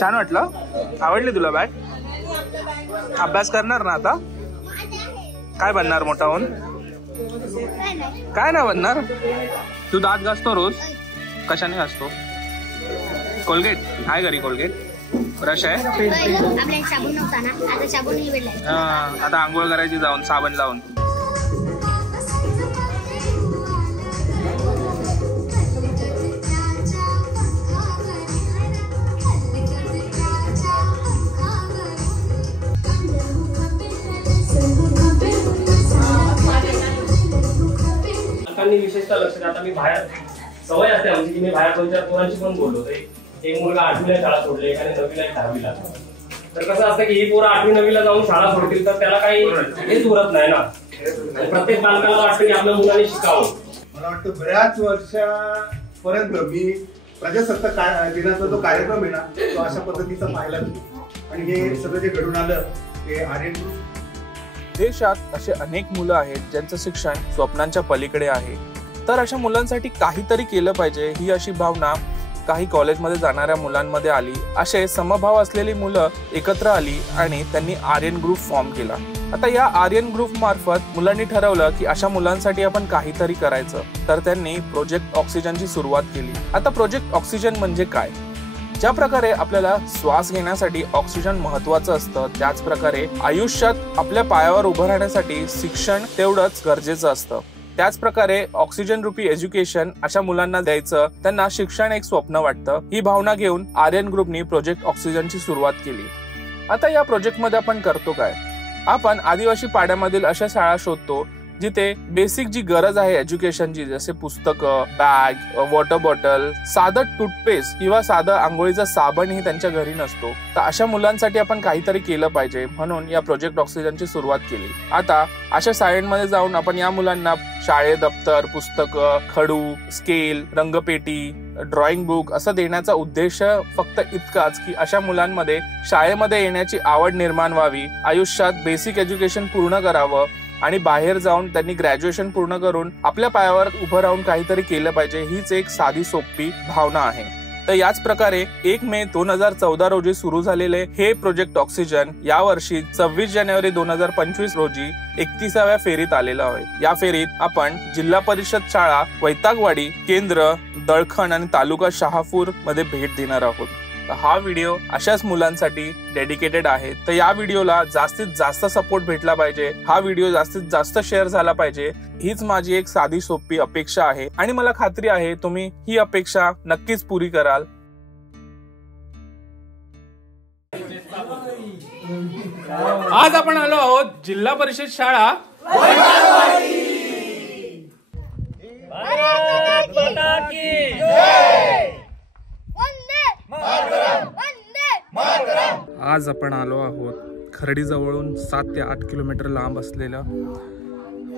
छान वाटलं? आवडली तुला बॅग? अभ्यास करणार ना आता? काय बनणार मोठा होऊन? काय ना बनणार? तू दात घासतो रोज? कशाने घासतो? कोलगेट आहे घरी? कोलगेट ब्रश आहे? आता आंघोळ करायची जाऊन साबण लावून. विशेषतः लक्ष आता मी बाहेर सवय असते आमची की मी बाहेर 2-4 पोरांशी पण बोललो. एक मुलगा 8वीला शाळा सोडले, एकाने 9वीला 10वीला. तर कसं असतं की ही पोरं 8वी 9वीला जाऊन शाळा सोडतील तर त्याला काही हेच उरत नाही ना. प्रत्येक पालकाला वाटतं की आपल्या मुलांनी शिकावं. मला वाटतं बऱ्याच वर्षापर्यंत मी प्रजासत्ताक दिनाचा जो कार्यक्रम आहे ना तो अशा पद्धतीचा पाहिला आणि हे सगळं जे घडून आलं ते आर्यन ग्रुप. देशात असे अनेक मुलं आहेत ज्यांचं शिक्षण स्वप्नांच्या पलीकडे आहे. तर अशा मुलांसाठी काहीतरी केलं पाहिजे ही अशी भावना काही कॉलेजमध्ये जाणाऱ्या मुलांमध्ये आली. असे समभाव असलेली मुलं एकत्र आली आणि त्यांनी आर्यन ग्रुप फॉर्म केला. आता या आर्यन ग्रुप मार्फत मुलांनी ठरवलं की अशा मुलांसाठी आपण काहीतरी करायचं. तर त्यांनी प्रोजेक्ट ऑक्सिजनची सुरुवात केली. आता प्रोजेक्ट ऑक्सिजन म्हणजे काय? ज्या प्रकारे आपल्याला श्वास घेण्यासाठी ऑक्सिजन महत्वाचं असतं त्याच प्रकारे आयुष्यात आपल्या पायावर उभं राहण्यासाठी शिक्षण तेवढंच गरजेचं असतं. त्याच प्रकारे ऑक्सिजन रूपी एज्युकेशन अशा मुलांना द्यायचं, त्यांना शिक्षण एक स्वप्न वाटतं. ही भावना घेऊन आर्यन ग्रुपनी प्रोजेक्ट ऑक्सिजनची सुरुवात केली. आता या प्रोजेक्टमध्ये आपण करतो काय? आपण आदिवासी पाड्यामधील अशा शाळा शोधतो जिथे बेसिक जी गरज आहे एज्युकेशनची, जसे पुस्तकं, बॅग, वॉटर बॉटल, साधं टूथपेस्ट किंवा साधं आंघोळीचा साबणही त्यांच्या घरी नसतो. तर अशा मुलांसाठी आपण काहीतरी केलं पाहिजे म्हणून या प्रोजेक्ट ऑक्सिजनची सुरुवात केली. आता अशा शाळेमध्ये जाऊन आपण या मुलांना शाळेत दप्तर, पुस्तकं, खडू, स्केल, रंगपेटी, ड्रॉइंग बुक असं देण्याचा उद्देश फक्त इतकाच की अशा मुलांमध्ये शाळेमध्ये येण्याची आवड निर्माण व्हावी, आयुष्यात बेसिक एज्युकेशन पूर्ण करावं आणि बाहेर जाऊन त्यांनी ग्रॅज्युएशन पूर्ण करून आपल्या पायावर उभं राहून काहीतरी केलं पाहिजे. हीच एक साधी सोपी भावना आहे. तर याच प्रकारे 1 मे 2014 रोजी सुरू झालेले हे प्रोजेक्ट ऑक्सिजन यावर्षी 26 जानेवारी 2025 रोजी 31व्या फेरीत आलेलं आहे. या फेरीत आपण जिल्हा परिषद शाळा वैतागवाडी, केंद्र दळखण आणि तालुका शहापूर मध्ये भेट देणार आहोत. हा व्हिडिओ अशाच मुलांसाठी डेडिकेटेड आहे. तर या व्हिडिओला जास्तीत जास्त सपोर्ट भेटला पाहिजे, हा व्हिडिओ जास्तीत जास्त शेअर झाला पाहिजे, हीच माझी एक साधी सोपी अपेक्षा आहे आणि मला खात्री आहे तुम्ही ही अपेक्षा नक्कीच पुरी कराल. आज आपण आलो आहोत जिल्हा परिषद शाळा आज आपण आलो आहोत खर्डी जवळून 7 ते 8 किलोमीटर लांब असलेल्या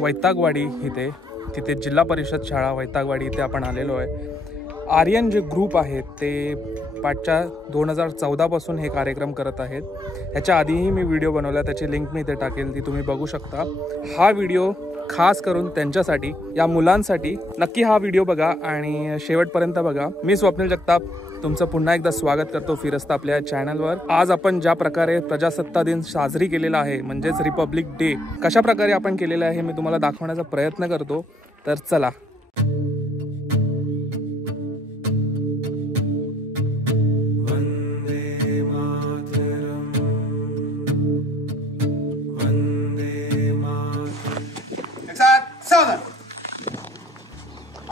वैतागवाडी इथे. तिथे जिल्हा परिषद शाळा वैतागवाडी इथे आपण आलेलो आहे. आर्यन जे ग्रुप आहेत ते पाठच्या 2014 पासून हे कार्यक्रम करत आहेत. ह्याच्या आधीही मी व्हिडिओ बनवला, त्याची लिंक मी इथे टाकेल, ती तुम्ही बघू शकता. हा व्हिडिओ खास करून त्यांच्यासाठी, या मुलांसाठी नक्की हा व्हिडिओ बघा आणि शेवटपर्यंत बघा. मी स्वप्नील जगताप तुमचं पुन्हा एकदा स्वागत करतो फिरस्ता आपल्या चॅनलवर. आज आपण ज्या प्रकारे प्रजासत्ताक दिन साजरी केलेला आहे म्हणजेच रिपब्लिक डे कशा प्रकारे आपण केलेला आहे हे मी तुम्हाला दाखवण्याचा प्रयत्न करतो. तर चला.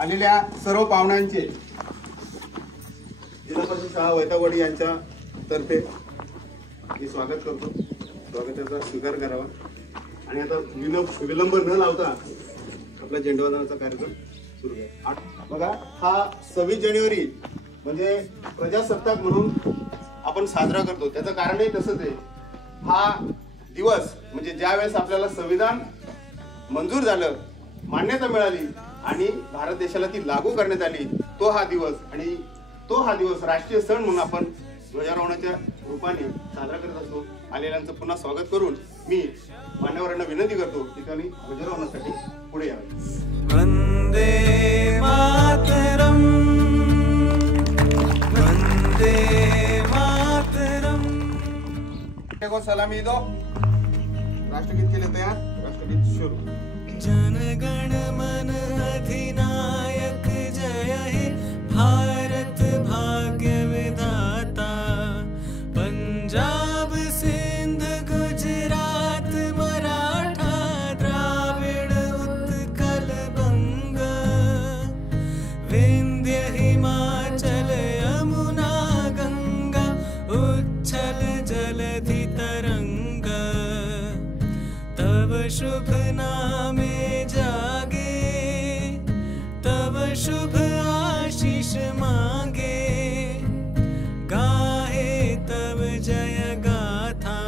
आलेल्या सर्व पाहुण्यांचे जिल्हा परिषद शाळा वैतागवाडी यांच्या तर्फे मी स्वागत करतो. स्वागताचा स्वीकार करावा आणि आता विलंब न लावता आपला झेंडावंदनाचा कार्यक्रम सुरू आहे. बघा, हा 26 जानेवारी म्हणजे प्रजासत्ताक म्हणून आपण साजरा करतो. त्याचं कारणही तसंच आहे. हा दिवस म्हणजे ज्या वेळेस आपल्याला संविधान मंजूर झालं, मान्यता मिळाली आणि भारत देशाला ती लागू करण्यात आली, तो हा दिवस. आणि तो हा दिवस राष्ट्रीय सण म्हणून आपण ध्वजारोहणाच्या रूपाने साजरा करत असतो. आलेल्यांचं पुन्हा स्वागत करून मी मान्यवरांना विनंती करतो की त्यांनी ध्वजारोहणासाठी पुढे यावे. वंदे मातरम, वंदे मातरम. को सलामी दो. राष्ट्रगीत केले तयार. राष्ट्रगीत सुरू. जनगण मन अधिनायक जय हे भारत भाग्य विधाता. पंजाब सिंध गुजरात मराठा द्राविड उत्कल बंग. विंध्य हिमाचल यमुना गंगा उच्छल जलधि तरंग. तब शुभ नामे जागे तब शुभ आशीष मांगे. गाहे तब जय गाथा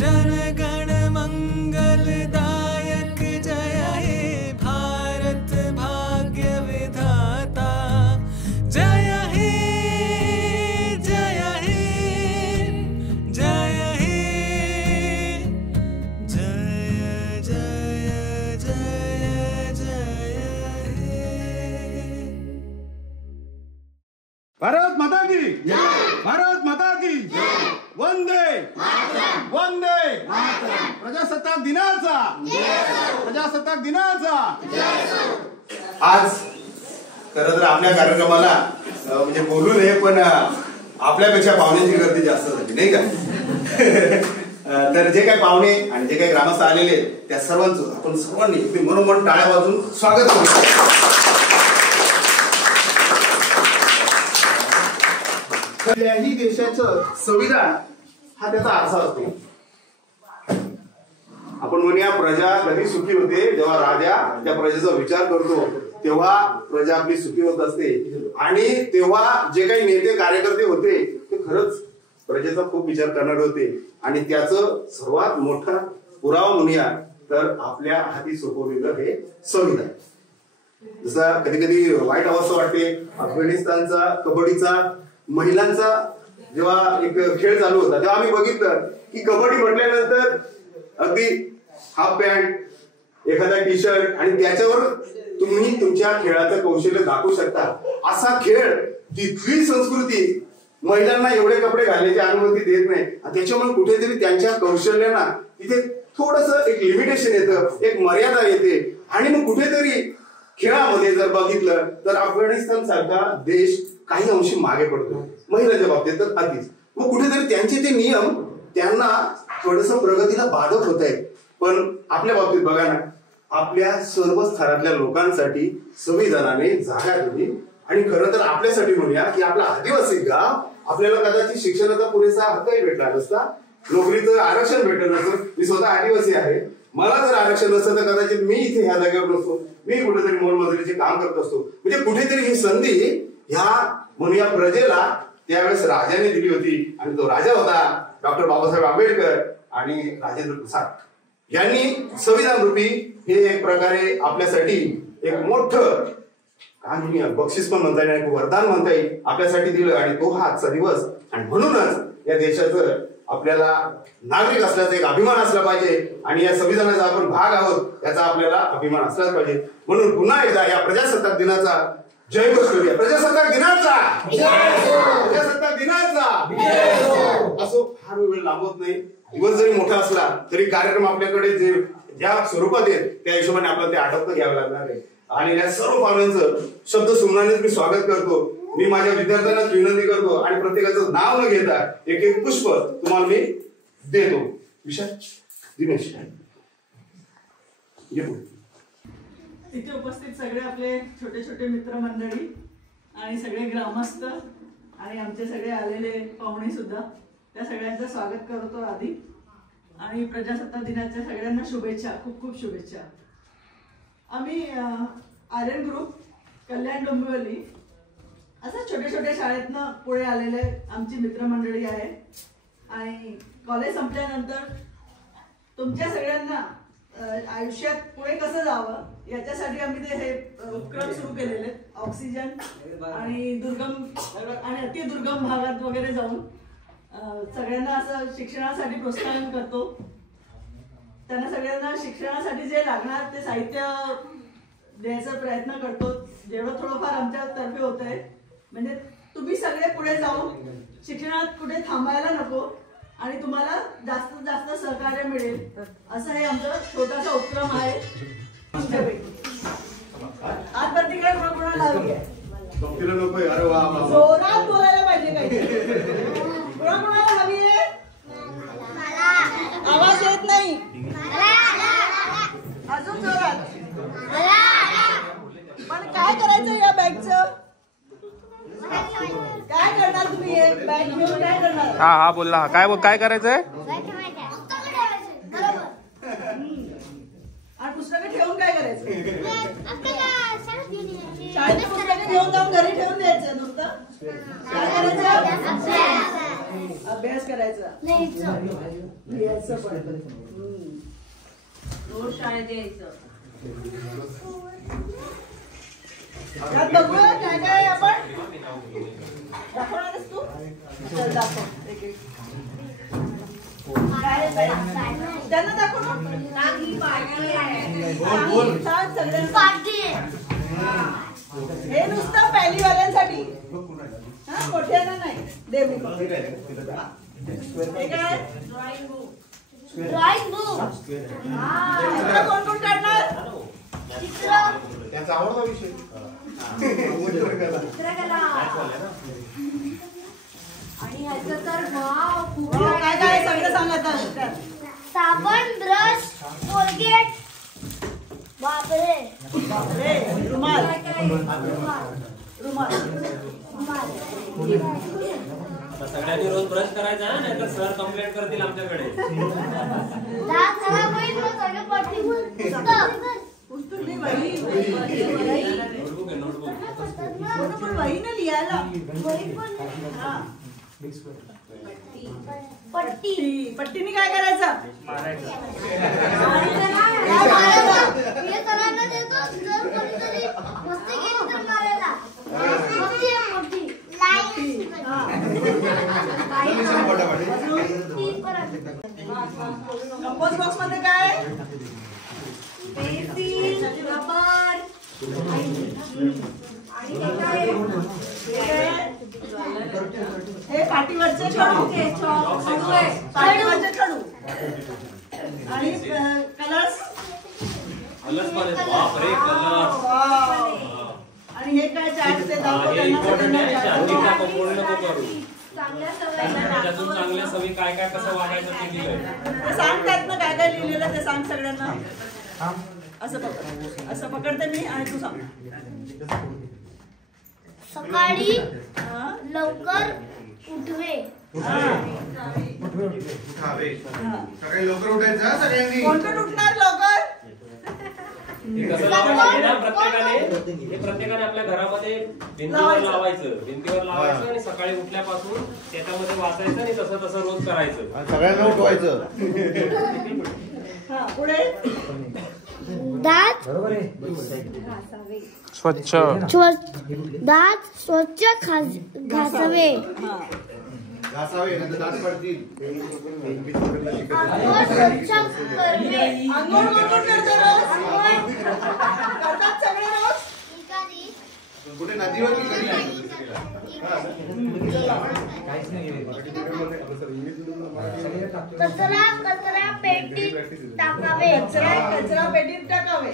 जनगण मंगलदायक जय हे भारत भाग्य विधाता. जय हे जय हे जय हे जय जय जय जय हे. भारत माता की भारत माता की वंदे वंदे. प्रजासत्ताक दिनाचा प्रजासत्ताक दिनाचा. आज खरं तर आपल्या कार्यक्रमाला म्हणजे बोलू नये पण आपल्यापेक्षा पाहुण्यांची गर्दी जास्त झाली नाही का. तर जे काही पाहुणे आणि जे काही ग्रामस्थ आलेले त्या सर्वांचं आपण सर्वांनी मनोमन टाळ्या वाजून स्वागत करू. कुठल्याही देशाचं संविधान हा त्याचा आरसा असतो. आपण म्हणूया प्रजा कधी सुखी होते जेव्हा राजा त्या प्रजेचा विचार करतो तेव्हा प्रजा आपली सुखी होत असते. आणि तेव्हा जे काही नेते कार्यकर्ते होते ते खरंच प्रजेचा खूप विचार करणारे होते. आणि त्याचं सर्वात मोठा पुरावा म्हणूया तर आपल्या हाती सोपवलेलं हे संविधान. जसा कधी कधी वाईट अवस्था वाटते. अफगाणिस्तानचा कबड्डीचा महिलांचा जेव्हा एक खेळ चालू होता तेव्हा आम्ही बघितलं की कबड्डी म्हटल्यानंतर अगदी हाफ पॅन्ट एखादा टी शर्ट आणि त्याच्यावर तुम्ही तुमच्या खेळाचं कौशल्य दाखवू शकता. असा खेळ तिथली संस्कृती महिलांना एवढे कपडे घालण्याची अनुमती देत नाही. त्याच्यामुळे कुठेतरी त्यांच्या कौशल्यांना तिथे थोडस एक लिमिटेशन येतं, एक मर्यादा येते. आणि मग कुठेतरी खेळामध्ये जर बघितलं तर अफगाणिस्तान सारखा देश काही अंशी मागे पडतो महिलांच्या बाबतीत तर आधीच. मग कुठेतरी त्यांचे ते नियम त्यांना थोडस प्रगतीला बाधक होत आहे. पण आपल्या बाबतीत बघा ना, आपल्या सर्व स्तरातल्या लोकांसाठी संविधानाने जागा दिली. आणि खरं तर आपल्यासाठी म्हणूया की आपला आदिवासी गाव आपल्याला कदाचित शिक्षणाचा पुरेसा हक्कही भेटला नसता, नोकरीचं आरक्षण भेटलं नसतं. मी स्वतः आदिवासी आहे. मला जर आरक्षण नसतं तर कदाचित मी इथे ह्या जागेवर नसतो. मी कुठेतरी मोलमजुरीचे काम करत असतो. म्हणजे कुठेतरी ही संधी ह्या म्हणूया प्रजेला त्यावेळेस राजाने दिली होती. आणि तो राजा होता डॉक्टर बाबासाहेब आंबेडकर आणि राजेंद्र प्रसाद यांनी संविधान रूपी हे एक प्रकारे आपल्यासाठी एक मोठं काय म्हणूया बक्षीस पण म्हणता येईल, वरदान म्हणता येईल, आपल्यासाठी दिलं. आणि तो हा आजचा दिवस. आणि म्हणूनच या देशाचं आपल्याला नागरिक असल्याचा एक अभिमान असला पाहिजे. आणि या संविधानाचा आपण भाग आहोत याचा आपल्याला अभिमान असलाच पाहिजे. म्हणून पुन्हा एकदा या प्रजासत्ताक दिनाचा जय घोष करूया. प्रजासत्ताक दिनाचा प्रजासत्ताक दिनाचा असो. फार वेळ लांबवत नाही. दिवस जरी मोठा असला तरी कार्यक्रम आपल्याकडे जे ज्या स्वरूपात आहेत त्या हिशोबाने आपल्याला ते आटोपत घ्यावं लागणार आहे. आणि या सर्व पाहुण्यांचं शब्द सुमनानेच मी स्वागत करतो. मी माझ्या विद्यार्थ्यांना विनंती करतो आणि प्रत्येकाचं नाव न घेता एक एक पुष्प तुम्हाला मी देतो. विशाल दिनेश इथे उपस्थित सगळे आपले छोटे छोटे मित्रमंडळी आणि सगळे ग्रामस्थ आणि आमचे सगळे आलेले पाहुणे सुद्धा त्या सगळ्यांचं स्वागत करतो आधी. आणि प्रजासत्ताक दिनाच्या सगळ्यांना शुभेच्छा, खूप खूप शुभेच्छा. आम्ही आर्यन ग्रुप कल्याण डोंबिवली असं छोट्या छोट्या शाळेतनं पुढे आलेले आमची मित्रमंडळी आहे. आणि कॉलेज संपल्यानंतर तुमच्या सगळ्यांना आयुष्यात पुढे कसं जावं याच्यासाठी आम्ही ते हे उपक्रम सुरू केलेले आहेत. ऑक्सिजन आणि दुर्गम आणि अतिदुर्गम भागात वगैरे जाऊन सगळ्यांना असं शिक्षणासाठी प्रोत्साहन करतो. त्यांना सगळ्यांना शिक्षणासाठी जे लागणार ते साहित्य द्यायचा प्रयत्न करतो. जेवढं थोडंफार आमच्या तर्फे होत आहे. म्हणजे तुम्ही सगळे पुढे जाऊन शिक्षणात कुठे थांबायला नको आणि तुम्हाला जास्तीत जास्त सहकार्य मिळेल असं हे आमचं छोटासा उपक्रम आहे. आज तिकडे कोणाला हवी आहे? जोरात बोलायला पाहिजे काही. कोणाला हवी आहे? आवाज येत नाही. अजून जोरात. पण काय करायचं या बॅगचं? काय करणार तुम्ही? हे बॅग घेऊन काय करणार? हा बोलला. काय करायचंय? आणि पुस्तकं ठेवून काय करायचं? शाळेत पुस्तकं घेऊन जाऊन घरी ठेवून द्यायचं नुसतं? काय करायचं? अभ्यास करायचा. लिहायचं पण. रोज शाळेत यायचं. त्यात बघूया काय काय आपण दाखवणारच तू. चल दाखव. त्यांना दाखव ना. हे नुसतं पहिलीवाल्यांसाठी, हा मोठ्यांना नाही. दे मी हे काय? Drawing book. कोण कोण काढणार? त्याचा आवडता विषय आणि ह्याचं तर वाव खूप काय काय सगळं सांगा. साबण, ब्रश, कोलगेट. बापरे. रुमाल. सगळ्यांनी रोज ब्रश करायचा नाही तर सर कंप्लेंट करतील आमच्याकडे. दात खराब होईल ना सगळं पट्टी. पुस्तक नाही, वही. नोटबुक आहे नोटबुक. पण वही ना लिहायला. हा. पट्टी. पट्टीने काय करायचं? हे सरांना देतो. जर कोणीतरी मस्ती केली तर मारायला. मोठी आहे मोठी. कंपोस्ट बॉक्स मध्ये काय? पेन्सिल, रबर आणि हे पाठीवरचे खडू. पाठीवरचे खडू. आणि कलर्स. बापरे कलर. आणि हे काय चार्ट ते दाखव त्यातून चांगल्या सवयी काय काय कसं वागायचं ते दिलंय. सांगतात ना काय काय लिहिलेलं ते सांग सगळ्यांना. असं पकड. असं पकडते मी आणि तू सांग. सकाळी लवकर उठवे. सकाळी लवकर उठायचं सगळ्यांनी. कोण उठणार लवकर? कसं लावायचं ना प्रत्येकाने आपल्या घरामध्ये भिंतीवर लावायचं आणि सकाळी उठल्यापासून त्याच्यामध्ये वाचायचं आणि तसं तसं रोज करायचं. सगळ्यांना उठवायचं. पुढे दात स्वच्छ. दात स्वच्छ घासावे. घासावे नाही तर दात पडतील. अंघोळ स्वच्छ करणे. अंघोळ कोण करते रोज? करतात सगळे रोज. कुठे नदीवर की घरी? कचरा पेटीत टाकावे. कचरा पेटीत टाकावे.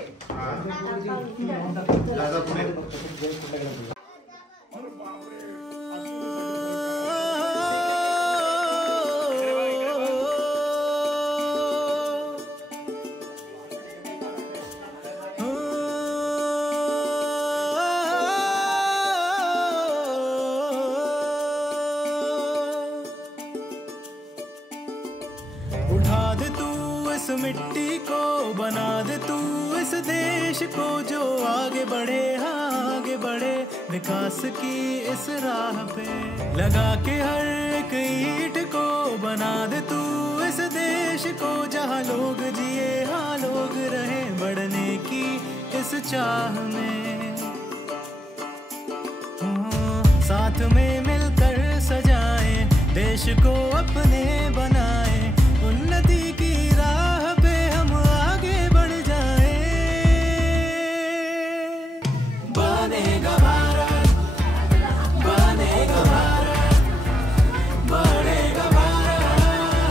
उठा दे तू इस मिट्टी को, बना दे तू इस देश को जो आगे बढ़े, हाँ आगे बढ़े विकास की इस राह पे। लगा के हर एक ईंट को बना दे तू इस देश को जहाँ लोग जिए, हाँ लोग रहे बढ़ने की इस चाह में। साथ में मिलकर सजाएं देश को अपने बनाएं, उन्नति की राह पे हम आगे बढ़ जाएं। बनेगा भारत, बनेगा भारत, बढ़ेगा भारत,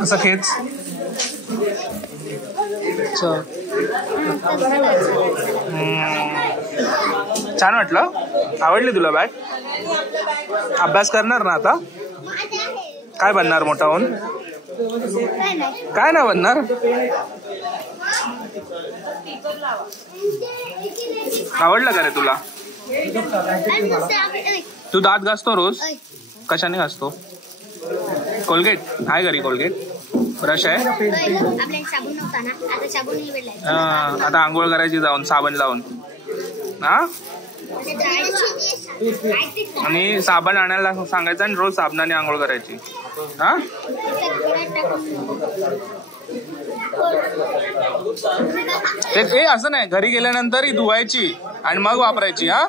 असं खेच छान वाटलं. आवडली तुला बॅग? अभ्यास करणार ना आता? काय बनणार मोठा होऊन? काय ना बनणार? आवडलं का रे तुला? तू दात घासतो रोज? कशाने घासतो? कोलगेट आहे घरी? कोलगेट ब्रश आहे? आता आंघोळ करायची जाऊन साबण लावून. हा आणि साबण आणायला सांगायचं आणि रोज साबणाने आंघोळ करायची. हा ते असं नाही, घरी गेल्यानंतर ही धुवायची आणि मग वापरायची. हा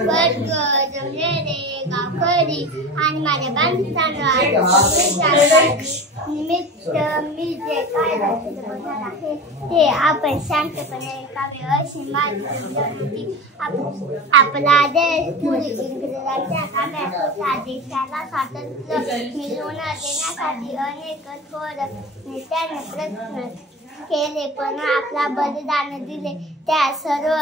वर्ग जमलेले गावकरी आणि माझ्या बांधवांना निमित्त मी जे काय बोलणार आहे ते आपण शांतपणे ऐकावे अशी माझी विनंती. आपला देश पुढे इंग्रजांच्या ताब्यात देशाला स्वातंत्र्य मिळवून देण्यासाठी अनेक थोर नेत्यांनी प्रयत्न केले, पण आपला बलिदान दिले त्या सर्व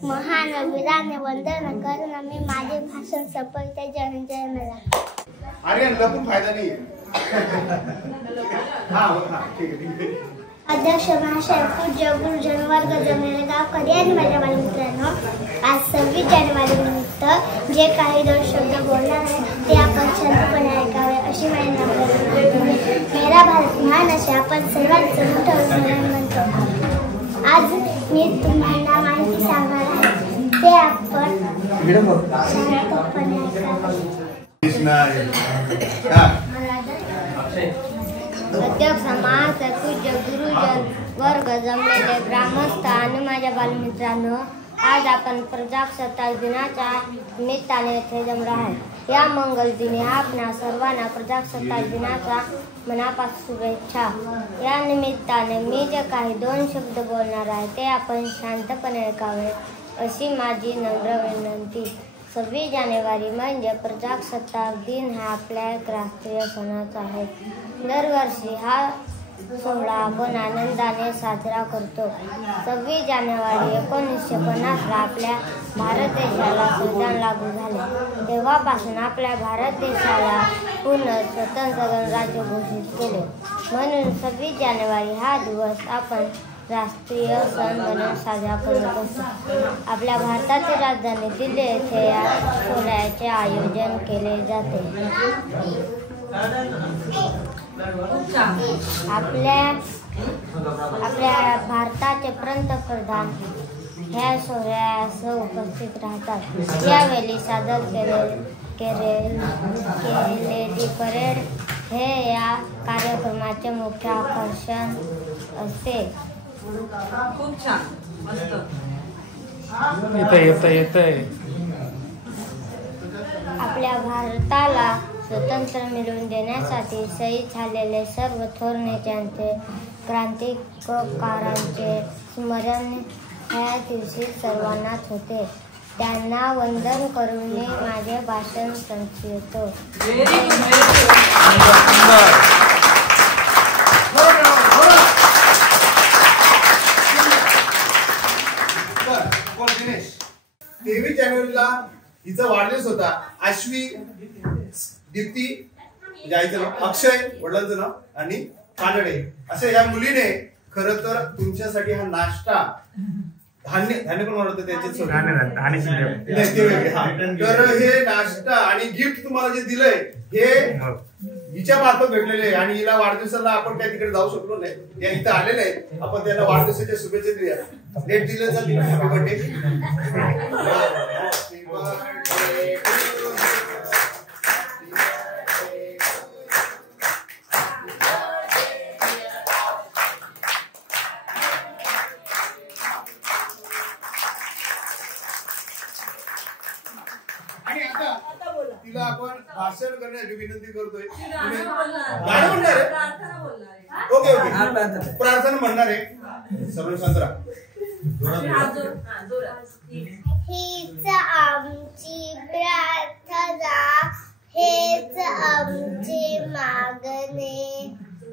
महान वीरांना वंदन करून मी माझे भाषण संपवते. जय जय मला. अरे लपून फायदा नाही. अध्यक्ष महाशय, पूज्य गुरुजन वर्ग जमलेले गावकरी आणि माझ्या बालमित्रांनो, आज 26 जानेवारी निमित्त जे काही 2 शब्द बोलणार आहे ते आपण शांतपणे ऐकावे अशी माझी विनंती. मेरा भारत महान असे आपण सर्वांचं मोठं उदाहरण म्हणतो. आज मी तुम्हाला माहिती सांगणार आहे ते आपण शांतपणे ऐकावे. अध्यक्ष महाशय, पूज्य गुरुजन वर्ग जमलेले ग्रामस्थ आणि माझ्या बालमित्रांनो, आज आपण प्रजासत्ताक दिनाच्या निमित्ताने इथे जमलो आहोत. या मंगल दिनी आपणा सर्वांना प्रजासत्ताक दिनाच्या मनापासून शुभेच्छा. या निमित्ताने मी जे काही 2 शब्द बोलणार आहे ते आपण शांतपणे ऐकावे अशी माझी नम्र विनंती. 26 जानेवारी म्हणजे प्रजासत्ताक दिन हा आपल्या एक राष्ट्रीय सणच आहे. दरवर्षी हा सोहळा आपण आनंदाने साजरा करतो. 26 जानेवारी 1950 ला आपल्या भारत देशाला संविधान लागू झाले. तेव्हापासून आपल्या भारत देशाला पूर्ण स्वतंत्र गणराज्य घोषित केले. म्हणून 26 जानेवारी हा दिवस आपण राष्ट्रीय सण म्हणून साजरा करत असतो. आपल्या भारताची राजधानी दिल्ली येथे या सोहळ्याचे आयोजन केले जाते. आपल्या भारताचे पंतप्रधान ह्या सोहळ्यास उपस्थित राहतात. यावेळी सादर केलेली परेड हे या कार्यक्रमाचे मुख्य आकर्षण असते. खूप छान, मस्त. येतंय. आपल्या भारताला स्वतंत्र मिळवून देण्यासाठी शहीद झालेले सर्व थोर नेत्यांचे, क्रांतिकारकांचे स्मरण ह्या दिवशी सर्वांनाच होते. त्यांना वंदन करून मी माझे भाषण संपवितो. दिनेश, 23 जानेवारीला हिचा वाढदिवस होता. अश्वी, दीप्ती म्हणजे आईचं नाव, अक्षय वडिलांचं नाव आणि कानडे अशा या मुलीने खरं तर तुमच्यासाठी हा नाश्ता धान्य पण म्हणत त्यांचे तर हे नाश्ता आणि गिफ्ट तुम्हाला जे दिलंय हे हिच्या मार्फत भेटलेले आहे. आणि हिला वाढदिवसाला आपण त्या तिकडे जाऊ शकलो नाही, त्या इथं आलेले आहेत. आपण त्यांना वाढदिवसाच्या शुभेच्छा देऊया. डेट दिलं जाते. Happy birthday. आणि आता तिला आपण भाषण करण्याची विनंती करतोय. गाणं म्हणणार आहे. ओके. प्रार्थना म्हणणार आहे. सर्व संत्रा हीच आमची प्रार्थना, हेच आमचे मागणे,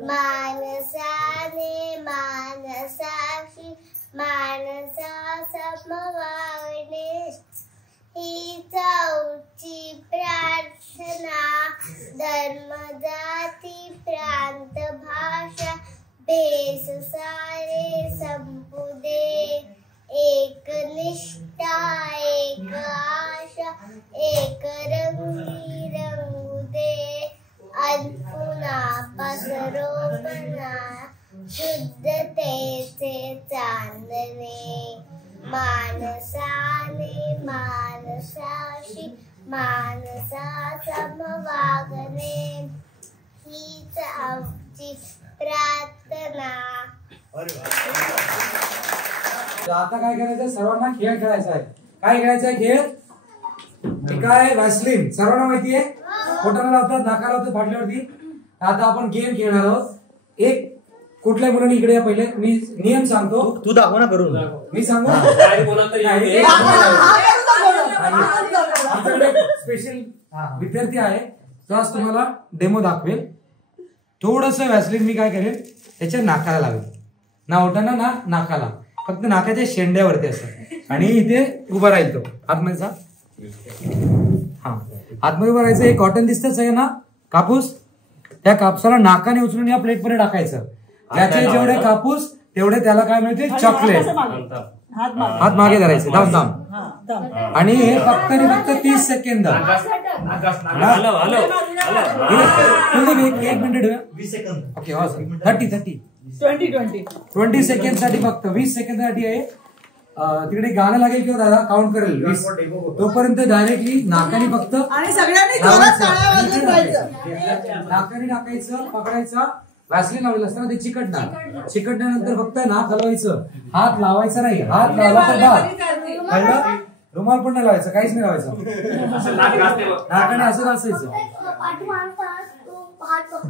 मानसाने मानसाशी मानसा समवागणे. हीच आमची प्रार्थना, धर्म जाती प्रांत भाषा भेस सारे संपू दे. एक निष्ठा एक आशा, एक रंगी रंगू दे. अनपुना पसरोपणा, शुद्धतेचे चांदणे. मानसाने मानसाशी मानसा समवागणे. हीच आमची प्रार्थना. आता काय करायचं, सर्वांना खेळ खेळायचा आहे. काय खेळायचा आहे खेळ? एक आहे व्हॅसलीन, सर्वांना माहिती आहे. पोटाला लावतात, नाकाला लावतात, फाटल्यावरती. आता आपण गेम खेळणार आहोत. एक कुठल्या मुलांनी इकडे या पहिले, मी नियम सांगतो, तू दाखव ना करून. मी सांगू स्पेशल विद्यार्थी आहे तो आज तुम्हाला डेमो दाखवेल. थोडस व्हॅसलीन मी काय करेल त्याच्या नाकाला लावेल, ना ओठांना ना नाकाला, फक्त नाकाच्या शेंड्यावरती असं. आणि इथे उभा राहील तो आतमध्ये. हा आतमध्ये उभं राहायचं. एक कॉटन दिसतच आहे ना कापूस, त्या कापसाला नाकाने उचलून या प्लेट मध्ये टाकायचं. ज्याचे जेवढे कापूस तेवढे त्याला काय मिळते, चॉकलेट. हात मागे धरायचे, धाम धाम. आणि हे फक्त आणि फक्त 30 सेकंद. एक मिनिट 20 सेकंद. ओके, 20 सेकंड साठी फक्त 20 सेकंदासाठी आहे. तिकडे गाणं लागेल किंवा दादा काउंट करेल 20. तोपर्यंत डायरेक्टली नाकाने फक्त आणि सगळ्यांनी जोरात टाळ्या वाजवत जायचं. नाकाने टाकायचं, पकडायचा, व्हॅसलीन लावलेलं असतं ना ते चिकटणार. चिकटल्यानंतर फक्त नाक हलवायचं, हात लावायचा नाही. हात लावला तर बाद. रुमाल पण नाही लावायचं, काहीच नाही लावायचं. नाकाने असं असायचं.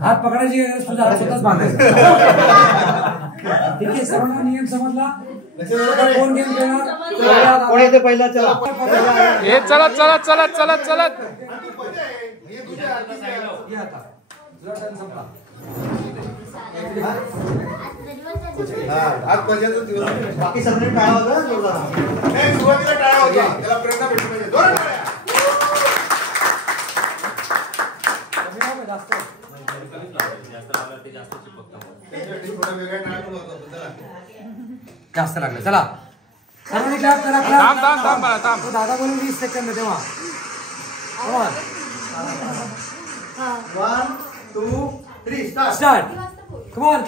हात पकडायची गरज तुझा हात स्वतःच बांधायचा. ठीक आहे, सर्वांना नियम समजला. कोण गेम खेळणार? कोण येते पहिला? चला हे चलत चलत चलत चलत चलत आज पहिल्याचा दिवस. बाकी सगळे टाळा होता सुरुवातीला टाळा होता, त्याला प्रेरणा भेटली पाहिजे. दोन टाळ्या. जास्त लागलं. चला सर्वांनी क्लॅप करा. थांब थांब थांब थांब. दादा बोलून 20 सेकंद तेव्हा. 1 2 3 स्टार्ट. स्टार्ट. Come on.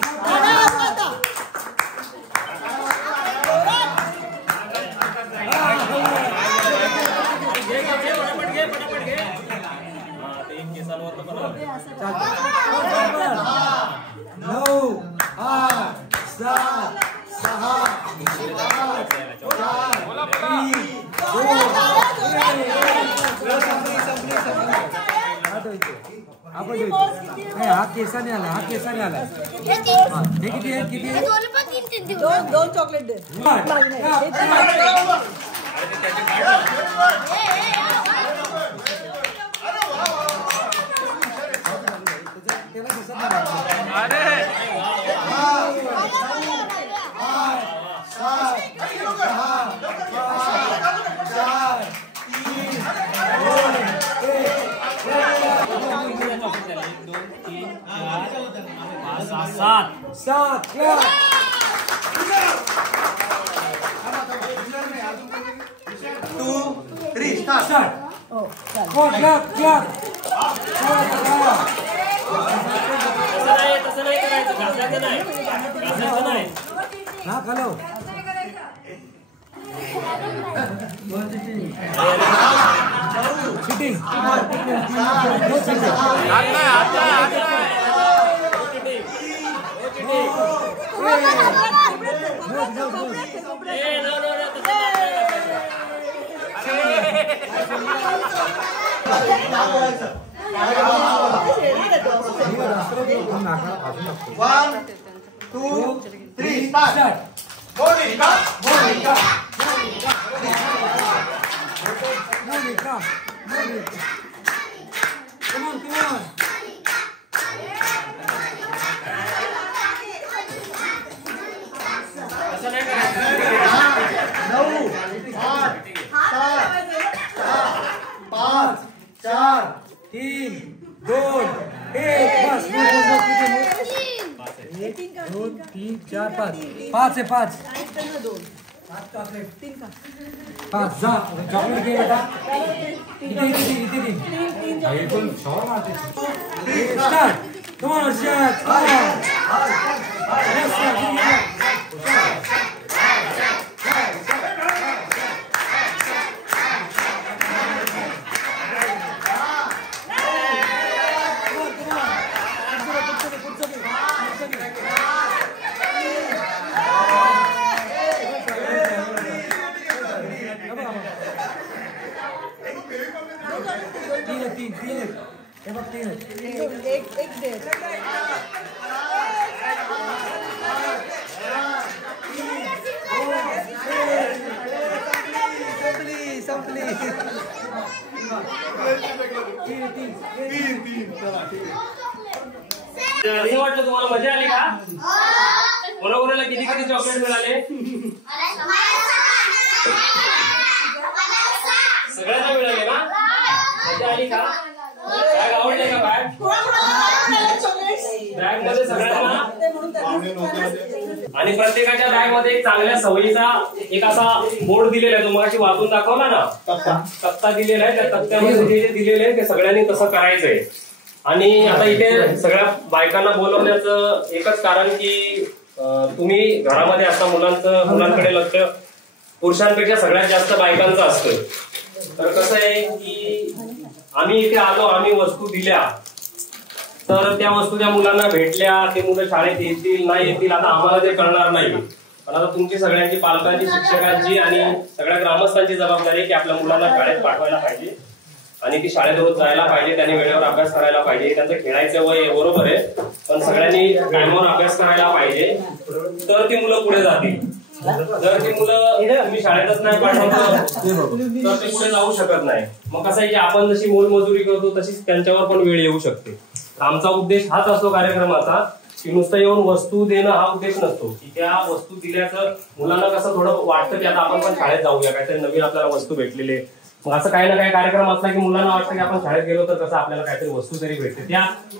हात केसाने आला, हात केसाने आला. हे किती आहे? किती आहे? दोन चॉकलेट दे. सात. तसं नाही करायचं, घासायचं नाही, घासायचं नाही. ना खालो. Shooting. One, two, three, start. Monica. Come on. पाच, चार, 3 2 1 बस. 1 2 3 4 5. 5 आहे 5. 5 जा. चॉकलेट घे बेटा. इथे पण शॉवर मारते. स्टार्ट. Come on shot. असं वाटलं तुम्हाला? मजा आली का? कोणाकोणाला किती किती चॉकलेट मिळाले? सगळ्यांना मिळाले का? मजा आली का? बॅग आवडले का? बॅग मध्ये सगळ्यांना. आणि प्रत्येकाच्या बॅग मध्ये एक चांगल्या सवयीचा एक असा बोर्ड दिलेला आहे. तो मगाशी वाचून दाखवला ना, तक्ता दिलेला आहे. त्या तक्त्यामध्ये जे दिलेले आहे ते सगळ्यांनी तसं करायचंय. आणि आता इथे सगळ्या बायकांना बोलवण्याचं एकच कारण की तुम्ही घरामध्ये असता, मुलांकडे लक्ष पुरुषांपेक्षा सगळ्यात जास्त बायकांचं असतं. तर कसं आहे की आम्ही इथे आलो, आम्ही वस्तू दिल्या, तर त्या वस्तू त्या मुलांना भेटल्या, ते मुलं शाळेत येतील नाही येतील आता आम्हाला ते कळणार नाही. पण आता तुमची सगळ्यांची, पालकांची, शिक्षकांची आणि सगळ्या ग्रामस्थांची जबाबदारी आहे की आपल्या मुलांना शाळेत पाठवायला पाहिजे आणि ती शाळेत रोज जायला पाहिजे, त्यांनी वेळेवर अभ्यास करायला पाहिजे. त्यांचं खेळायचं वय आहे बरोबर आहे, पण सगळ्यांनी टाइमवर अभ्यास करायला पाहिजे, तर ती मुलं पुढे जातील. जर ती मुलं तुम्ही शाळेतच नाही पाठवलं तर ते पुढे जाऊ शकत नाही. मग कसं आहे की आपण जशी मोलमजुरी करतो तशीच त्यांच्यावर पण वेळ येऊ शकते. आमचा उद्देश हाच असतो कार्यक्रमाचा की नुसतं येऊन वस्तू देणं हा उद्देश नसतो, की त्या वस्तू दिल्याचं मुलांना कसं थोडं वाटतं की आता आपण पण शाळेत जाऊया, काहीतरी नवीन आपल्याला वस्तू भेटलेले. मग असं काही ना काही कार्यक्रम असला की मुलांना वाटतं की आपण शाळेत गेलो तर कसं आपल्याला काहीतरी वस्तू तरी भेटते.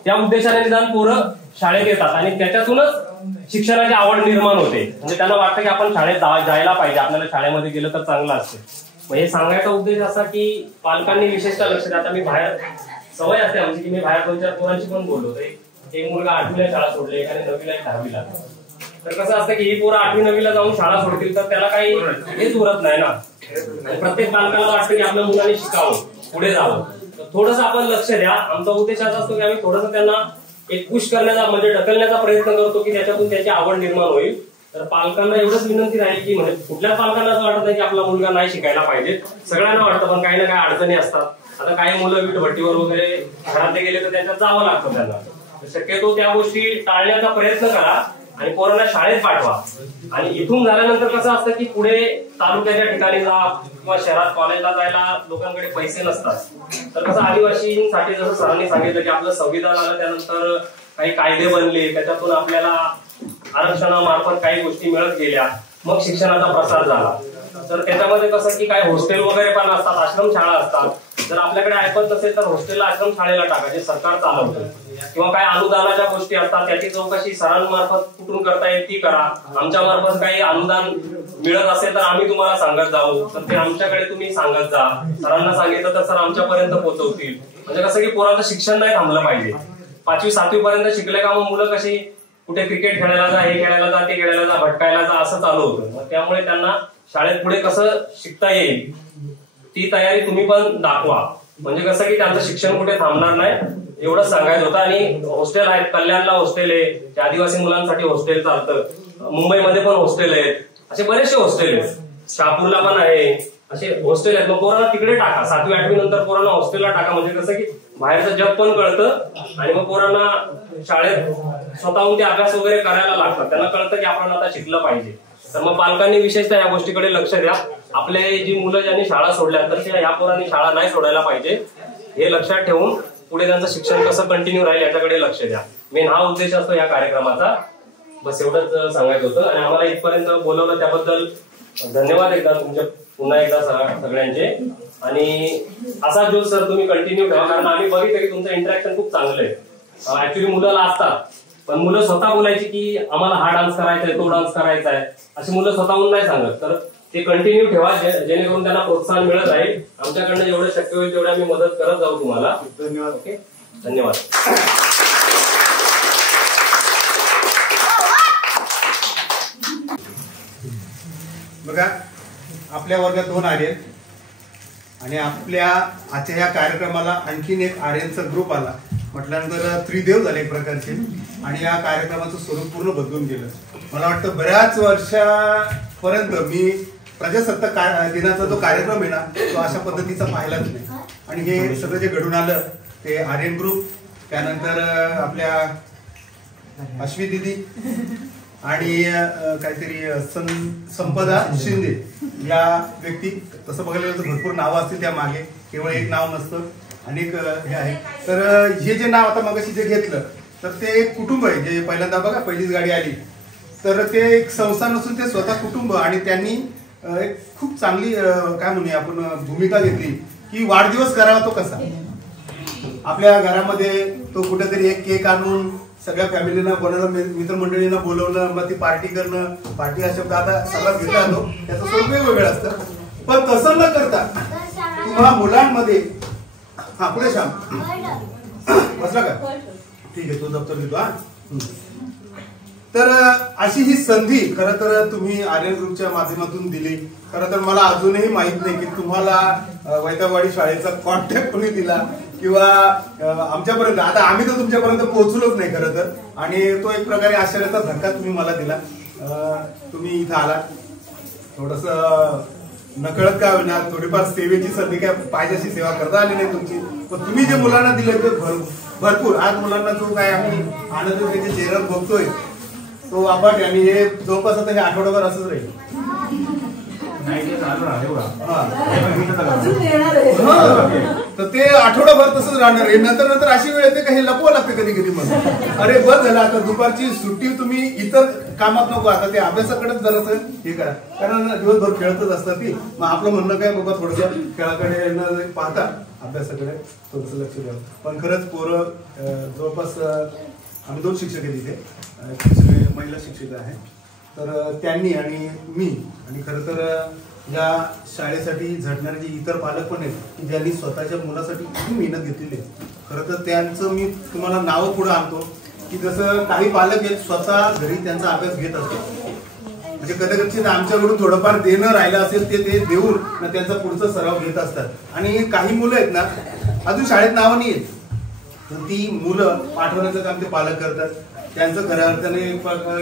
त्या उद्देशाने निदान पोरं शाळेत येतात आणि त्याच्यातूनच शिक्षणाची आवड निर्माण होते. म्हणजे त्यांना वाटतं की आपण शाळेत जायला पाहिजे, आपल्याला शाळेमध्ये गेलं तर चांगलं असते. मग हे सांगायचा उद्देश असा की पालकांनी विशेषतः लक्ष द्या. आता मी बाहेर सवय असते आमची की मी बाहेर 2-4 पोरांची पण बोलवतोय. एक मुलगा 8वीला शाळा सोडली, एकाने 9वीला, 10वीला. तर कसं असतं की ही पोरं 8वी 9वीला जाऊन शाळा सोडतील तर त्याला काही हेच उरत नाही ना. प्रत्येक पालकाला वाटतं की आपल्या मुलांनी शिकावं, पुढे जावं. थोडंसं आपण लक्ष द्या. आमचा उद्देश असा असतो की आम्ही थोडंसं त्यांना एक पुश करण्याचा म्हणजे ढकलण्याचा प्रयत्न करतो की त्याच्यातून त्यांची आवड निर्माण होईल. तर पालकांना एवढंच विनंती राहील की म्हणजे कुठल्याच पालकांना असं वाटत नाही की आपला मुलगा नाही शिकायला पाहिजे. सगळ्यांना वाटतं, पण काही ना काही अडचणी असतात. आता काही मुलं वीटभट्टीवर वगैरे घरात गेले तर त्यांच्यात जावं लागतं त्यांना. शक्यतो त्या गोष्टी टाळण्याचा प्रयत्न करा आणि पोरांना शाळेत पाठवा. आणि इथून झाल्यानंतर कसं असतं की पुढे तालुक्याच्या ठिकाणी जा किंवा शहरात कॉलेजला जायला लोकांकडे पैसे नसतात. तर कसं आदिवासींसाठी जसं सरांनी सांगितलं की आपलं संविधान आलं त्यानंतर काही कायदे बनले, त्याच्यातून आपल्याला आरक्षणामार्फत काही गोष्टी मिळत गेल्या, मग शिक्षणाचा प्रसार झाला. तर त्याच्यामध्ये कसं की काही हॉस्टेल वगैरे पण असतात, आश्रम शाळा असतात. जर आपल्याकडे ऐकत नसेल तर हॉस्टेलला, आश्रम शाळेला टाका जे सरकार चालवतं. किंवा काही अनुदानाच्या गोष्टी असतात त्याची चौकशी सरांमार्फत कुठून करता येईल ती करा. आमच्या मार्फत काही अनुदान मिळत असेल तर आम्ही तुम्हाला सांगत जाऊ, तर ते आमच्याकडे तुम्ही सांगत जा. सरांना सांगितलं तर सर आमच्यापर्यंत पोहोचवतील. म्हणजे कसं की पोरांचं शिक्षण नाही थांबलं पाहिजे. 5वी 7वी पर्यंत शिकले का मग मुलं कशी कुठे क्रिकेट खेळायला जा, हे खेळायला जा, ते खेळायला जा, भटकायला जा असं चालू होतं. मग त्यामुळे त्यांना शाळेत पुढे कसं शिकता येईल ती तयारी तुम्ही पण दाखवा. म्हणजे कसं की त्यांचं शिक्षण कुठे थांबणार नाही एवढंच सांगायचं होतं. आणि हॉस्टेल आहेत, कल्याणला हॉस्टेल आहे, आदिवासी मुलांसाठी हॉस्टेल चालतं, मुंबईमध्ये पण हॉस्टेल आहेत, असे बरेचसे हॉस्टेल आहेत, शहापूरला पण आहे, असे हॉस्टेल आहेत. मग पोरांना तिकडे टाका. 7वी 8वी नंतर पोरांना हॉस्टेलला टाका. म्हणजे कसं की बाहेरचं जग पण कळतं आणि मग पोरांना शाळेत स्वतःहून ते अभ्यास वगैरे करायला लागतात. त्यांना कळतं की आपण आता शिकलं पाहिजे. तर मग पालकांनी विशेषतः या गोष्टीकडे लक्ष द्या. आपले जी मुलं ज्यांनी शाळा सोडल्या तर ह्या पोरांनी शाळा नाही सोडायला पाहिजे, हे लक्षात ठेवून पुढे त्यांचं शिक्षण कसं कंटिन्यू राहील याच्याकडे लक्ष द्या. मेन हा उद्देश असतो या कार्यक्रमाचा. बस एवढंच सांगायचं होतं. आणि आम्हाला इथपर्यंत बोलवलं त्याबद्दल धन्यवाद एकदा तुमच्या पुन्हा एकदा सगळ्यांचे. आणि असा जो सर तुम्ही कंटिन्यू ठेवा, कारण आम्ही बघितलं की तुमचं इंटरॅक्शन खूप चांगलं आहे. ऍक्च्युली मुलं असतात पण मुलं स्वतः बोलायची की आम्हाला हा डान्स करायचा आहे, तो डान्स करायचा आहे, अशी मुलं स्वतःहून नाही सांगत. तर ते कंटिन्यू ठेवा जेणेकरून त्यांना प्रोत्साहन मिळत राहील. आमच्याकडनं जेवढं शक्य होईल तेवढं आम्ही मदत करत जाऊ तुम्हाला. धन्यवाद. ओके, धन्यवाद. बघा आपल्या वर्गात 2 आर्यन आणि आपल्या आजच्या या कार्यक्रमाला आणखीन एक आर्यनचा ग्रुप आला म्हटल्यानंतर त्रिदेव झाले एक प्रकारचे. आणि या कार्यक्रमाचं स्वरूप पूर्ण बदलून गेलं. मला वाटतं बऱ्याच वर्षापर्यंत मी प्रजासत्ताक दिनाचा जो कार्यक्रम आहे ना तो अशा पद्धतीचा पाहिलाच नाही. आणि हे सगळं जे घडून आलं ते आर्यन ग्रुप, त्यानंतर आपल्या अश्वी दिदी आणि काहीतरी संपदा शिंदे या व्यक्ती. तसं बघायला गेलं तर भरपूर नावं असतील त्या मागे, केवळ एक नाव नसतं, अनेक हे आहे. तर हे जे नाव आता मगाशी जे घेतलं तर ते एक कुटुंब आहे. जे पहिल्यांदा बघा पहिलीच गाडी आली तर ते एक संस्था नसून ते स्वतः कुटुंब. आणि त्यांनी एक खूप चांगली काय म्हणूया आपण भूमिका घेतली की वाढदिवस करावा तो कसा. आपल्या घरामध्ये तो कुठेतरी एक केक आणून सगळ्या फॅमिलीना कोणाला मित्रमंडळींना बोलवणं, मग ती पार्टी करणं. पार्टी हा शब्द आता सगळ्यात घेतला जातो, त्याचं स्वरूप वेगवेगळं असतं. पण तसं न करता तुम्हा मुलांमध्ये हा पुढे श्याम बसला का, ठीक आहे तो दप्तर देतो. हा तर अशी ही संधी खरं तर तुम्ही आर्यन ग्रुपच्या माध्यमातून दिली. खरं तर मला अजूनही माहित नाही की तुम्हाला वैतागवाडी शाळेचा कॉन्टॅक्ट कोणी दिला. किंवा आमच्यापर्यंत, आता आम्ही तर तुमच्यापर्यंत पोहोचलोच नाही खरं तर, आणि तो एक प्रकारे आश्चर्याचा धक्का तुम्ही मला दिला. तुम्ही इथं आला, थोडस नकळत काय होईना थोडीफार सेवेची संधी, काय पाहिजे अशी सेवा करता आली नाही तुमची, पण तुम्ही जे मुलांना दिले ते भरपूर. आज मुलांना जो काय आम्ही आनंद त्याच्या चेहऱ्यात बघतोय तो अपाट, आणि हे जवळपास आता हे आठवडाभर असंच राहील. तर ते आठवडाभर तसंच राहणार आहे. नंतर नंतर अशी वेळ येते का हे लपवा लागते कधी कधी मला, अरे बस झालं आता दुपारची सुट्टी तुम्ही इतर कामात नको, आता ते अभ्यासाकडेच जरासं हे करा, कारण दिवसभर खेळतच असतात ती. मग आपलं म्हणणं काय बाबा थोडंसं खेळाकडे न पाहता अभ्यासाकडे थोडस लक्ष द्यावं. पण खरंच पोरं जवळपास आम्ही 2 शिक्षक आहेत इथे, महिला शिक्षिका आहे, तर त्यांनी आणि मी, आणि खरं तर या शाळेसाठी झटणारे जे इतर पालक पण आहेत की ज्यांनी स्वतःच्या मुलासाठी खूप मेहनत घेतलेली आहे, खरं तर त्यांचं मी तुम्हाला नावं पुढे आणतो. की जसं काही पालक आहेत स्वतः घरी त्यांचा अभ्यास घेत असतात, म्हणजे कदाचित आमच्याकडून थोडंफार देणं राहिलं असेल ते देऊन त्यांचा पुढचा सराव घेत असतात. आणि काही मुलं आहेत ना अजून शाळेत नावं नाही येत, तर ती मुलं पाठवण्याचं काम ते पालक करतात. त्यांचं खऱ्या अर्थाने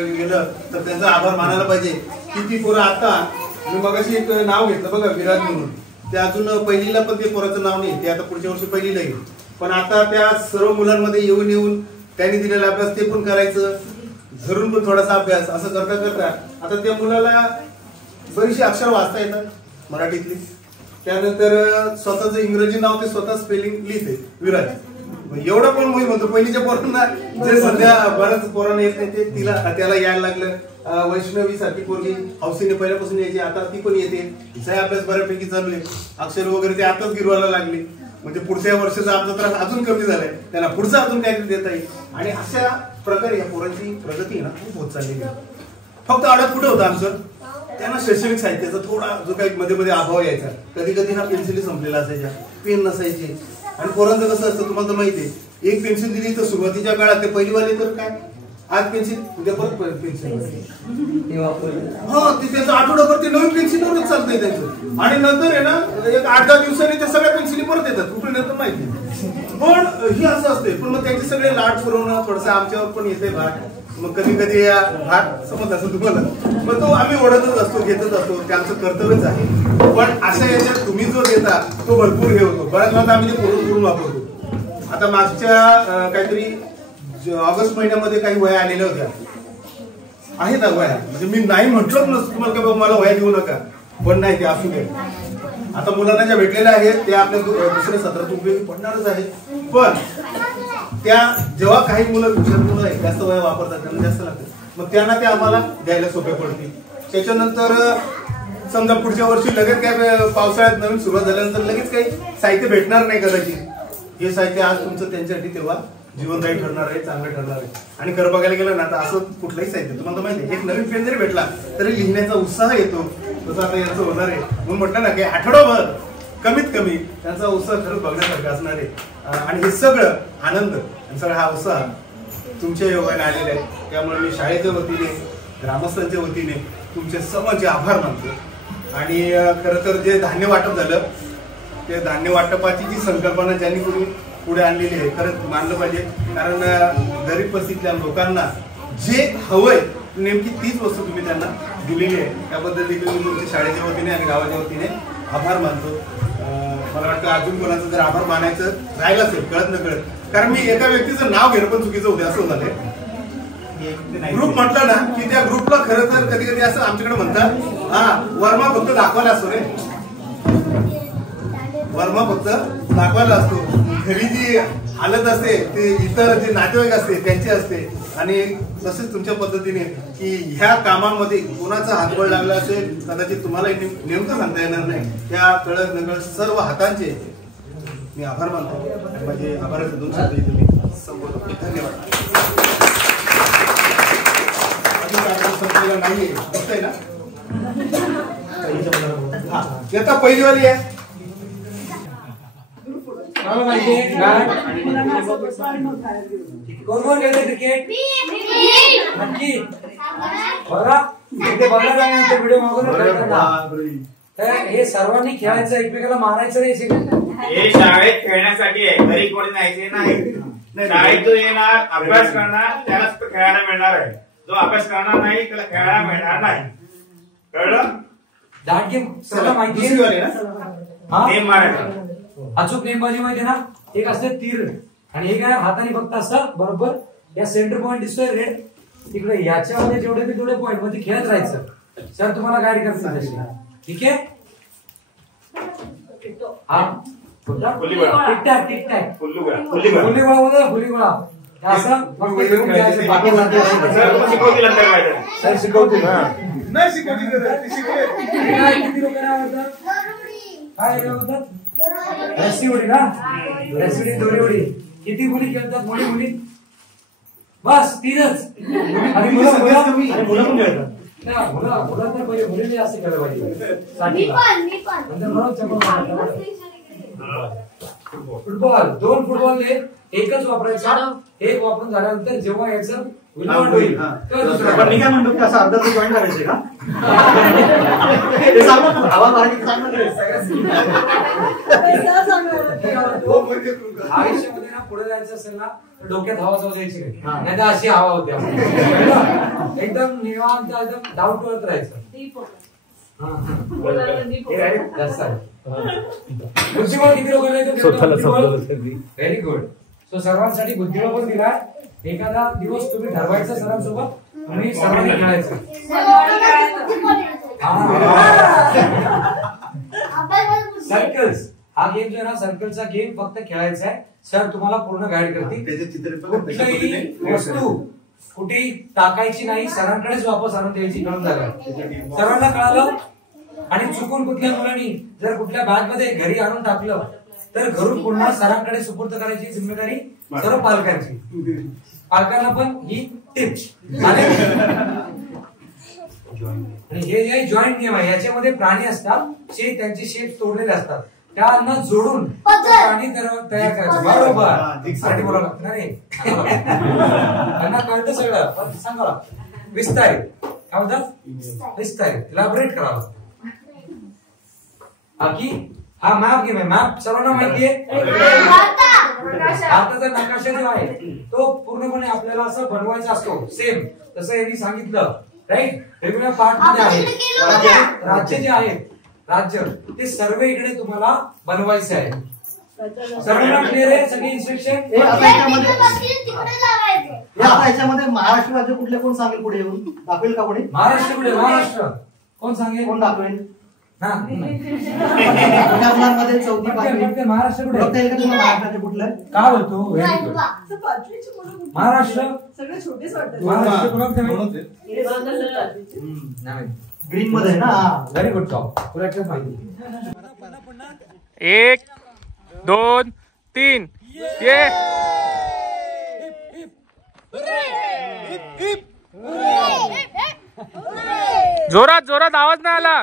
गेलं तर त्यांचा आभार मानायला पाहिजे. किती पोरं, आता मी मगाशी एक नाव घेतलं बघा विराज म्हणून, ते अजून पहिलीला पण ते पोराचं नाव नाही, ते आता पुढच्या वर्षी पहिलीला येईल, पण आता त्या सर्व मुलांमध्ये येऊन त्यांनी दिलेला अभ्यास ते पण करायचं, घरून पण थोडासा अभ्यास, असं करता करता आता त्या मुलाला बरीचशी अक्षर वाचता येतात मराठीतली. त्यानंतर स्वतःचं इंग्रजी नाव ते स्वतः स्पेलिंग लिहिते विराज. एवढं पण मी म्हणतो पहिलीच्या पोरांना जे सध्या बऱ्याच पोरांना येत नाही ते त्याला यायला लागलं. वैष्णवी सारखी पोरगी हौसेने पहिल्यापासून यायची, आता ती पण येते, तिचा अभ्यास बऱ्यापैकी चालू आहे. अक्षर वगैरे ते आताच गिरवायला लागले, म्हणजे पुढच्या वर्षाचा आमचा त्रास अजून कमी झालाय, त्यांना पुढचा अजून काहीतरी देता येईल. आणि अशा प्रकारे या पोरांची प्रगती ना खूप होत चाललेली आहे. फक्त अडत कुठं होतं आमचं, त्यांना शैक्षणिक साहित्याचा थोडा जो काही मध्ये मध्ये अभाव यायचा, कधी कधी ना पेन्सिली संपलेला असायच्या, पेन नसायचे. आणि पोरांचं कसं असतं तुम्हाला तर माहिती आहे, एक पेन्सिल दिली तर सुरुवातीच्या काळात ते पहिलीवाले तर काय आज पेन्सिल उद्या परत पेन्सिल, ते त्याचं आठवडाभर ते नवीन पेन्सिलवरच चालतंय त्यांचं. आणि नंतर आहे ना एक 8-10 दिवसांनी त्या सगळ्या पेन्सिली परत येतात, कुठे नंतर माहिती. पण ही असं असते, पण मग त्यांचे सगळे लाड पुरवणं थोडंसं आमच्यावर पण येते भाग. मग कधी कधी या भाग समज असं तुम्हाला, मग तो आम्ही ओढतच असतो, घेतच असतो, ते आमचं कर्तव्यच आहे. पण अशा याच्यात तुम्ही जो देता तो भरपूर हे होतो, बऱ्याच वेळा आम्ही ते करून वापरतो. आता मागच्या काहीतरी ऑगस्ट महिन्यामध्ये काही वया आलेल्या होत्या, आहेत ना वया, म्हणजे मी नाही म्हटलोच नसतो तुम्हाला का मला वया देऊ नका, पण नाही ते असू दे. आता मुलांना ज्या भेटलेल्या आहेत त्या आपल्या दुसऱ्या सत्रात उपयोगी पडणारच आहे. पण त्या जेव्हा काही मुलं हुशार मुलं आहेत जास्त वया वापरतात, त्यांना जास्त लागतं, मग त्यांना ते आम्हाला द्यायला सोपे पडतील. त्याच्यानंतर समजा पुढच्या वर्षी लगेच काय पावसाळ्यात नवीन सुरुवात झाल्यानंतर लगेच काही साहित्य भेटणार नाही कदाचित. हे साहित्य आज तुमचं त्यांच्यासाठी तेव्हा जीवनदायी ठरणार आहे, चांगलं ठरणार आहे. आणि खरं बघायला गेलं ना तर असं कुठलंही साहित्य तुम्हाला माहिती आहे, एक नवीन पेन जरी भेटला तरी लिहिण्याचा उत्साह येतो, तसं आता यांचं होणार आहे. म्हणून म्हटलं ना की आठवडाभर कमीत कमी त्यांचा उत्साह खरंच बघण्यासारखा असणार आहे. आणि हे सगळं आनंद आणि सगळा हा उत्साह तुमच्या योगाने आलेला आहे. त्यामुळे मी शाळेच्या वतीने, ग्रामस्थांच्या वतीने तुमचे सर्वांचे आभार मानतो. आणि खरं तर जे धान्य वाटप झालं ते धान्य वाटपाची जी संकल्पना ज्यांनी कोणी पुढे आणलेली आहे खरंच मानलं पाहिजे. कारण गरीब परिस्थितीतल्या लोकांना जे हवंय नेमकी तीच वस्तू तुम्ही त्यांना दिलेली आहे. त्याबद्दल देखील मी तुमच्या शाळेच्या वतीने आणि गावाच्या वतीने आभार मानतो. मला वाटतं अजून कोणाचं जर आभार मानायचं राहिलं असेल कळत न कळत, कारण मी एका व्यक्तीचं नाव घेणं पण चुकीचं होतं असं झालंय. ग्रुप म्हटलं ना की त्या ग्रुपला खरं तर कधी कधी असं आमच्याकडे म्हणतात, हा वर्मा फक्त दाखवायला असतो रे, वर्मा फक्त दाखवायला असतो. घरी जी हालत असते ते इतर जे नातेवाईक असते त्यांची असते. आणि तसेच तुमच्या पद्धतीने की ह्या कामामध्ये कोणाचा हातबळ लागला असेल कदाचित तुम्हाला नेमकं सांगता येणार नाही, त्या कळत नकळत सर्व हातांचे मी आभार मानतो. म्हणजे आभाराचे 2 शब्द इथे मी संबोधतो. धन्यवाद. संपलेला नाहीये दिसतंय ना, आता पहिलीवाली आहे मला माहिती आहे कोण कोण खेळते क्रिकेट नक्की बघा, इथे बघा व्हिडिओ मागून तर हे सर्वांनी खेळायचं, एकमेकाला मारायचं नाही. हे शाळेत खेळण्यासाठी आहे, घरी कोणी न्यायचे नाही. शाळेत जो येणार अभ्यास करणार त्यालाच तो खेळायला मिळणार आहे. जो अभ्यास करणार नाही त्याला खेळायला मिळणार नाही. कळलं? दाट गेम सगळं माहिती नेम मारायचा. अचूक नेमबाजी माहिती ना. एक असते तीर आणि एक आहे हाताने फक्त असं बरोबर या सेंटर पॉईंट दिसतोय रेड तिकडे, याच्यामध्ये जेवढे तेवढे पॉईंट मध्ये खेळत राहायचं. सर तुम्हाला गाईड करतील तशी. ठीक आहे. हा टिकटॅक टिकटॅक फुलीगोळा असं फक्त घेऊन खेळायचं. बाकी सर शिकवतील नाही शिकवली किती लोकांना आवडतात? काय आवडतात? रस्सी उडी ना. रस्सी उडी, दोरी उडी. किती मुली खेळतात? मुली बस 3च. आणि मुलं पण खेळतात. मुलं तर पहिले मुलीने जास्त खेळलं पाहिजे. फुटबॉल 2 फुटबॉलने एकच वापरायचा. एक वापरून झाल्यानंतर जेव्हा याचं विल्हेवाट होईल तेव्हा दुसरा. पण मी काय म्हणतो की असं अर्धा तास जॉईन करायचंय का? आयुष्यामध्ये ना पुढे जायचं असेल ना तर डोक्यात हवा जाऊ द्यायची नाही, तर अशी हवा होती एकदम निवांत, एकदम डाऊन टू अर्थ राहायचं. बुद्धिबळ किती लोकांना? Very good. सो सर्वांसाठी बुद्धिबळ पण दिलाय. एखादा दिवस तुम्ही ठरवायचा सरांसोबत, तुम्ही सर्वांनी खेळायचं. सर्कल्स हा गेम जो आहे ना, सर्कलचा गेम फक्त खेळायचा आहे. सर तुम्हाला पूर्ण गाईड करतील. कुठलीही वस्तू कुठेही टाकायची नाही, सरांकडेच वापस आणून द्यायची. कळून झालं सर्वांना? कळालं? आणि चुकून कुठल्या मुलांनी जर कुठल्या बॅग मध्ये घरी आणून टाकलं तर घरून पुन्हा सरांकडे सुपूर्द करायची जिम्मेदारी सर्व पालकांची. पालकांना पण ही टिप्स. आणि हे जे जॉईंट गेम आहे याच्यामध्ये प्राणी असतात, त्यांचे शेप तोडलेले असतात, त्यांना जोडून प्राणी तयार करायचं. बरोबर साठी बोलावं लागतं ना रे. त्यांना कळतं सगळं, पण सांगा विस्तारित. काय म्हणतात? विस्तारित, इलॅबोरेट करावं लागतं. बाकी हा मॅप गेम आहे. मॅप सर्वांना माहिती आहे. भारताचा नकाशा जो आहे तो पूर्णपणे आपल्याला असं बनवायचा असतो. सेम तसं यांनी सांगितलं. राईट. वेगवेगळ्या पार्ट मध्ये आहे. राज्य जे आहेत, राज्य ते सर्व इकडे तुम्हाला बनवायचे आहे. सर्वांना क्लिअर आहे सगळी इन्स्ट्रक्शन? याच्यामध्ये महाराष्ट्र राज्य कुठले कोण सांगेल पुढे येऊन? दाखवेल का पुढे? महाराष्ट्र कुठे? महाराष्ट्र कोण सांगेल? कोण दाखवेल? मध्ये 4थी महाराष्ट्र कुठे? महाराष्ट्राचे कुठलं काय बोलतो? महाराष्ट्र सगळे छोटेच वाटतात. महाराष्ट्र ग्रीन मध्ये ना. Very good top. पुढे माहिती. 1 2 3 ये. जोरात जोरात आवाज नाही आला.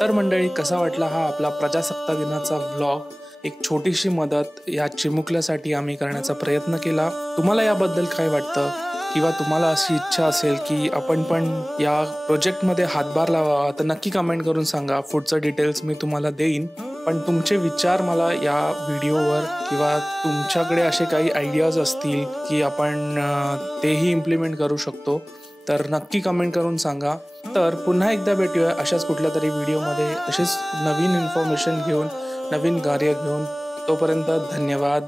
तर मंडळी, कसा वाटला हा आपला प्रजासत्ताक दिनाचा व्लॉग? एक छोटीशी मदत या चिमुकल्यासाठी आम्ही करण्याचा प्रयत्न केला. तुम्हाला याबद्दल काय वाटतं? किंवा तुम्हाला अशी इच्छा असेल की आपण पण या प्रोजेक्टमध्ये हातभार लावावा तर नक्की कमेंट करून सांगा. पुढचं डिटेल्स मी तुम्हाला देईन. पण तुमचे विचार मला या व्हिडिओवर किंवा तुमच्याकडे असे काही आयडियाज असतील की आपण तेही इम्प्लिमेंट करू शकतो तर नक्की कमेंट करून सांगा. तर पुन्हा एकदा भेटूया अशाच कुठल्या तरी व्हिडिओमध्ये, असेच नवीन इन्फॉर्मेशन घेऊन, नवीन कार्य घेऊन. तोपर्यंत धन्यवाद.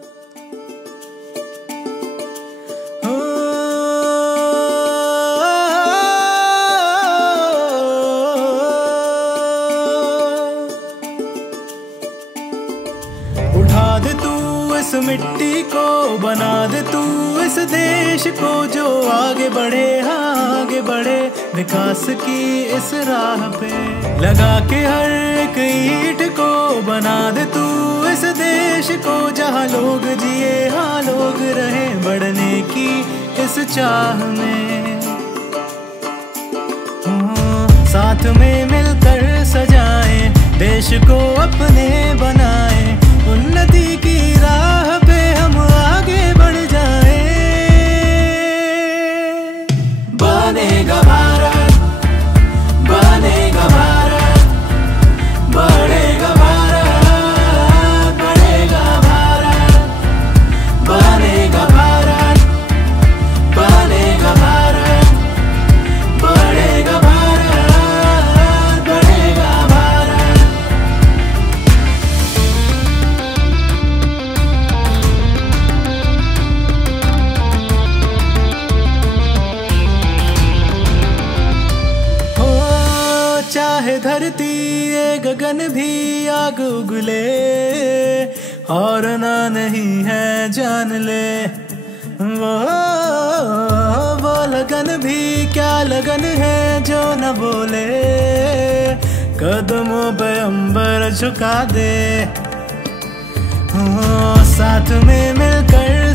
उठा दे तू इस मिट्टी को, बना दे तू इस देश को जो आगे बढ़े, हाँ आगे बढ़े विकास की इस राह पे। लगा के हर एक ईंट को बना दे तू इस देश को, जहाँ लोग जिए हाँ लोग रहे, बढ़ने की इस चाह में। साथ में मिलकर सजाएं, देश को अपने बनाएं, उन्नति की राह पे हम आगे धरती ये गगन भी आग उगले, और ना नहीं है जान ले। वो लगन भी क्या लगन है जो न बोले, कदमों पे अंबर झुका दे। साथ में मिलकर